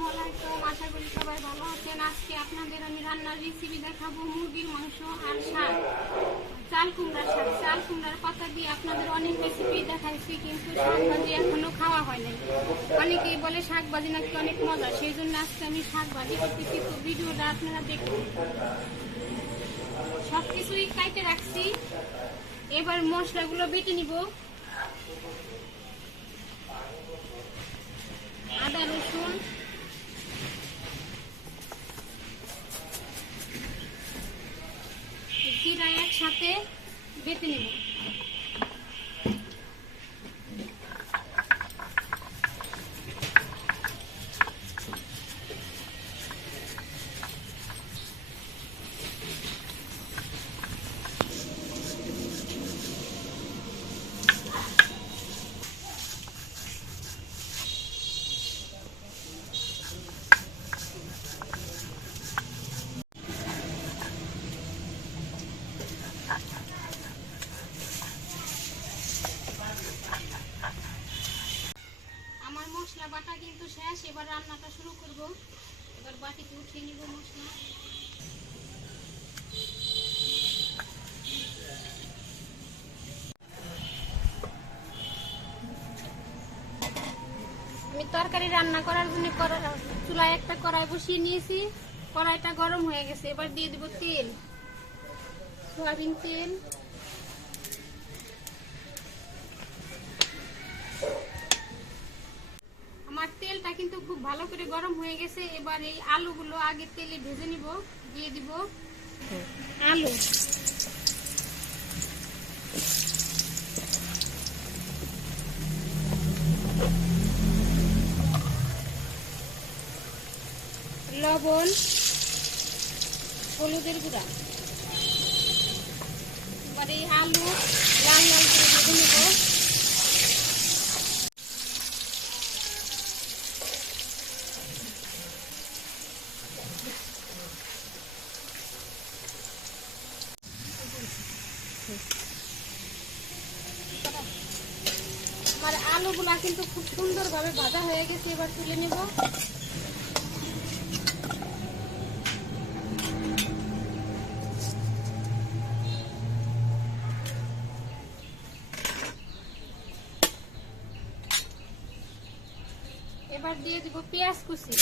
আসসালামু আলাইকুম, আশা করি সবাই ভালো আছেন। আজকে আপনাদের আমি রান্নার রেসিপি দেখাবো মুরগির মাংস আর শাক, চাল কুমড়ার শাক। চাল কুমড়ার পাতা দিয়ে আপনাদের অনেক রেসিপি দেখাইছি, কিন্তু শাক ভাজি এখনো খাওয়া হয় নাই। অনেকেই বলে শাক ভাজি নাকি অনেক মজা, সেই জন্য আজকে আমি শাক ভাজি করতেছি। তো ভিডিওটা আপনারা দেখুন। সবকিছুই কাটে রাখছি, এবার মশলাগুলো বেটে নিব। আদা রসুন, জিরা একসাথে বেটে নেব। আমার মশলা বাটা কিন্তু শেষ, এবার রান্নাটা শুরু করব। এবার বাটিতে উঠিয়ে নিব মশলা। আমি তরকারি রান্না করার জন্য চুলায় একটা কড়াই বসিয়ে নিয়েছি। কড়াইটা গরম হয়ে গেছে, এবার দিয়ে দিব তেল, সয়াবিন তেল। আমার তেলটা কিন্তু খুব ভালো করে গরম হয়ে গেছে। এবার এই আলুগুলো আগে তেলে ভেজে নিব। দিয়ে দিব আলু, লবণ, হলুদের গুঁড়া। এবার এই আলু লাল লাল করে ভেজে নিব। আমার আলুগুলা কিন্তু খুব সুন্দরভাবে ভাজা হয়ে গেছে, এবার তুলে নেব। এবার দিয়ে দিব পেঁয়াজ কুচি,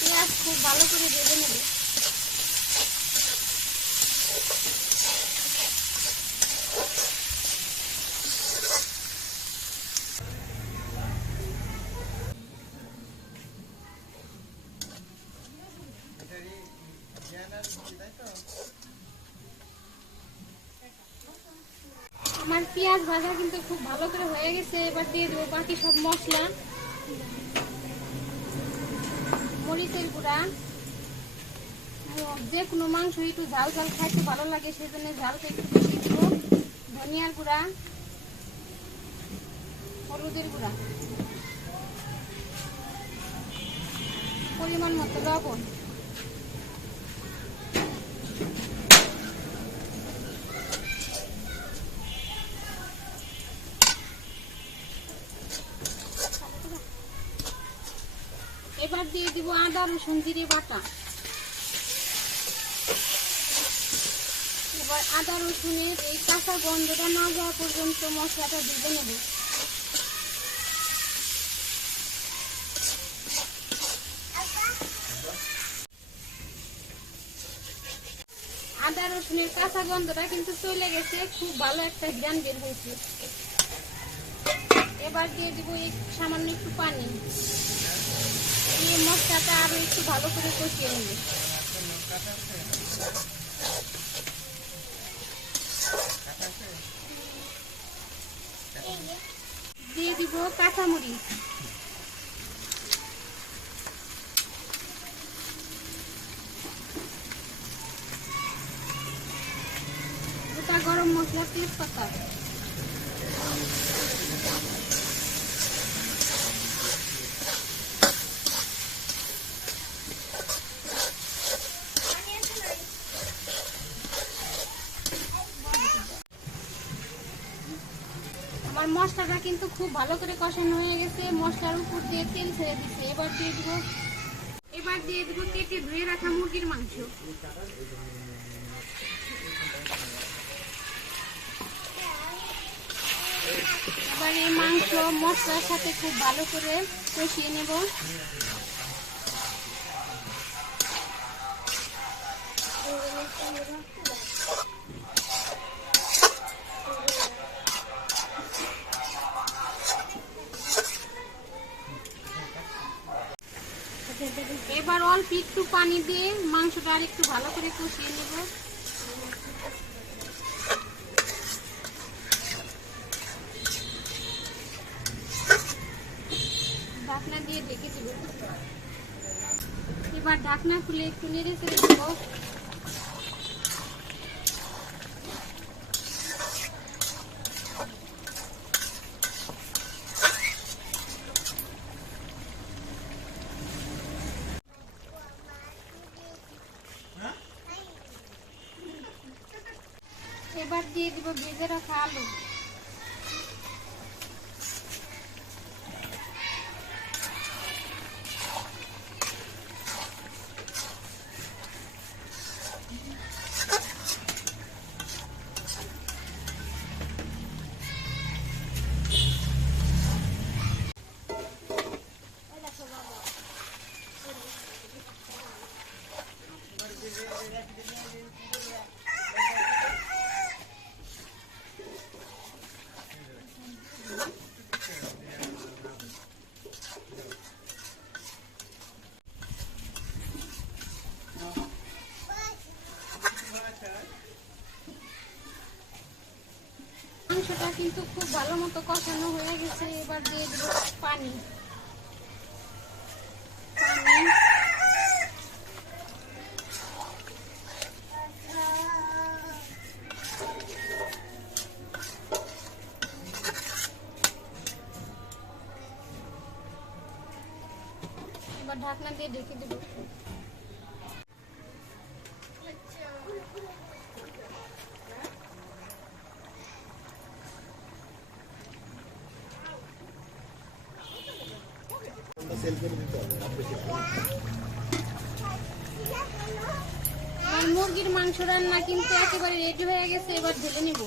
পেঁয়াজ খুব ভালো করে ভেজে নেব। আমার পেঁয়াজ ভাজা কিন্তু খুব ভালো করে হয়ে গেছে। এবার দিয়ে দেবো বাকি সব মশলা, মরিচের গুঁড়া। যে কোনো মাংস একটু ঝাল ঝাল খাইতে ভালো লাগে, সেই জন্য ঝালটা একটু বেশি দিব। ধনিয়ার গুঁড়া, হলুদের গুঁড়া, পরিমাণ মতো লবণ। এবার দিয়ে দিব আদা রসুন জিরে বাটা। এবার আদা রসুনের এই কাঁচা গন্ধটা না যাওয়া পর্যন্ত মশলাটা ভেজে নেব। আদা রসুনের কাঁচা গন্ধটা কিন্তু চলে গেছে, খুব ভালো একটা ঘ্রাণ বের হয়েছে। এবার দিয়ে দিব এই সামান্য একটু পানি, এই মশলাটা আরো একটু ভালো করে কষিয়ে নেব। দিয়ে দিব কাঁচামরিচ, গোটা গরম মশলা, তেজপাতা। আমার মশলাটা কিন্তু খুব ভালো করে কষানো হয়ে গেছে, মশলার উপর দিয়ে তেল ছেড়ে দিচ্ছে। এবার দিয়ে দিব কেটে ধুয়ে রাখা মুরগির মাংস। এবার এই মাংস মশলার সাথে খুব ভালো করে কষিয়ে নেব। এবার অল্প একটু পানি দিয়ে মাংসটা আর একটু ভালো করে কষিয়ে নেব। ঢাকনা দিয়ে ঢেকে দেব। এবার ঢাকনা খুলে একটু নেড়ে চেড়ে দেব। এবার দিয়ে দিব ভেজে রাখা আলু। মাংসটা কিন্তু খুব ভালো মতো কষানো হয়ে গেছে। এবার দিয়ে দেব পানি। এবার ঢাকনা দিয়ে ঢেকে দেব। মুরগির মাংস রান্না কিন্তু একেবারে রেডি হয়ে গেছে। এবার ঢেলে নিব।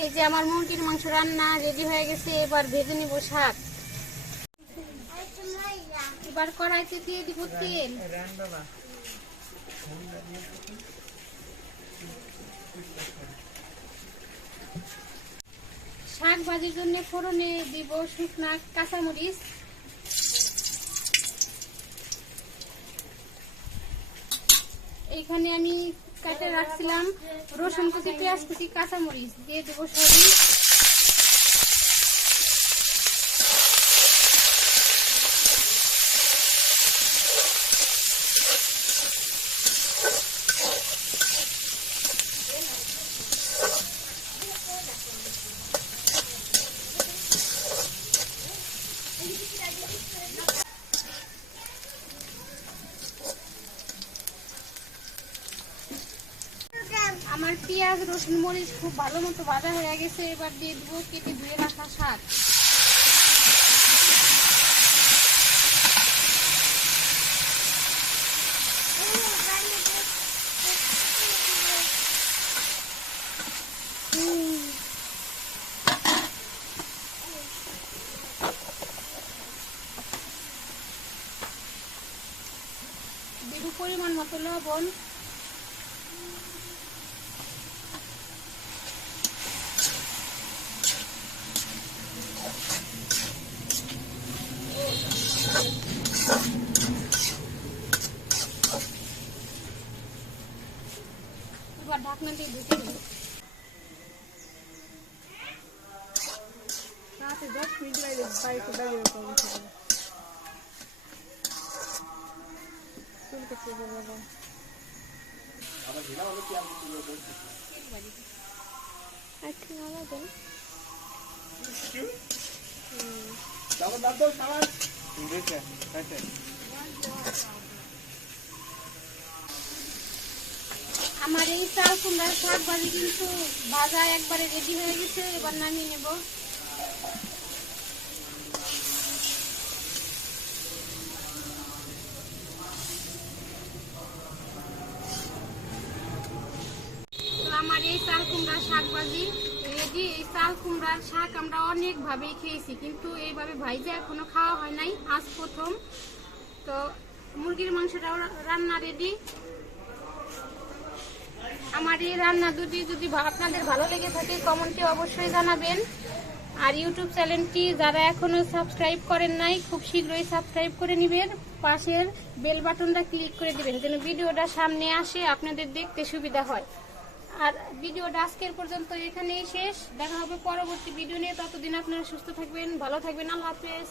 এই যে আমার মুরগির মাংস রান্না রেডি হয়ে গেছে। এবার ভেজে নিব শাক। এবার কড়াইতে দিয়ে দিব তেল। শাক ভাজির জন্য ফোড়নে দিব শুকনা কাঁচামরিচ, এইখানে আমি কাটে রাখছিলাম রসুন কুচি, পেঁয়াজ কুচি, কাঁচামরিচ দিয়ে দেবো সবই। আমার পেঁয়াজ রসুন মরিচ খুব ভালো মতো ভাজা হয়ে গেছে। এবার দিয়ে দেবো কেটে ধুয়ে রাখা শাক। দেব পরিমাণ মতো লবণ। এবার ঢাকনা দিয়ে ঢেকে দেব। 10 মিনিট লাগে বাইরে দাঁড়িয়ে করতে। আবার ঘিরা হলো কি আমি আচ্ছা আলাদা আমার এই চাল কুমড়ার শাক ভাজি কিন্তু ভাজা একবারে রেডি হয়ে গেছে, এবার নামিয়ে নেব। আমার এই চাল কুমড়ার শাক ভাজি রেডি। এই চাল কুমড়ার শাক আমরা অনেক ভাবেই খেয়েছি, কিন্তু এইভাবে ভাইজা এখনো খাওয়া হয় নাই, আজ প্রথম। তো মুরগির মাংসটাও রান্না রেডি। আমার এই রান্না দুটি যদি আপনাদের ভালো লেগে থাকে কমেন্টে অবশ্যই জানাবেন। আর ইউটিউব চ্যানেলটি যারা এখনো সাবস্ক্রাইব করেন নাই খুব শীঘ্রই সাবস্ক্রাইব করে নেবেন, পাশের বেল বাটনটা ক্লিক করে দিবেন যেন ভিডিওটা সামনে আসে, আপনাদের দেখতে সুবিধা হয়। আর ভিডিওটা আজকের পর্যন্ত এখানেই শেষ, দেখা হবে পরবর্তী ভিডিও নিয়ে। ততদিন আপনারা সুস্থ থাকবেন, ভালো থাকবেন, আল্লাহ হাফেজ।